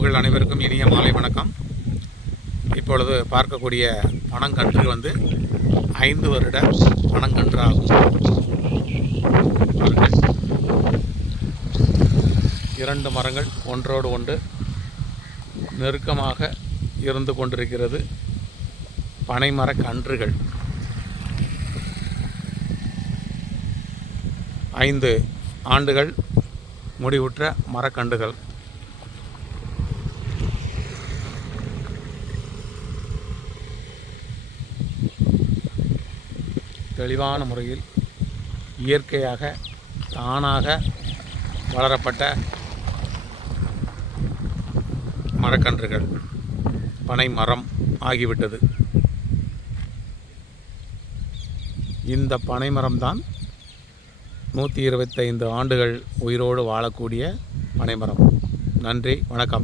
உறவுகள் அனைவருக்கும் இனிய மாலை வணக்கம். இப்பொழுது பார்க்கக்கூடிய பனங்கன்று 5 வருட பனங்கன்று ஆகும். 2 மரங்கள் ஒன்றோடு ஒன்று நெருக்கமாக இருந்து கொண்டிருக்கிறது. பனைமர கன்றுகள் 5 ஆண்டுகள் முடிவுற்ற மரக்கன்றுகள். தெளிவான முறையில் இயற்கையாக தானாக வளரப்பட்ட மரக்கன்றுகள், பனை மரம் ஆகிவிட்டது. இந்த பனைமரம்தான் 125 ஆண்டுகள் உயிரோடு வாழக்கூடிய பனைமரம். நன்றி, வணக்கம்.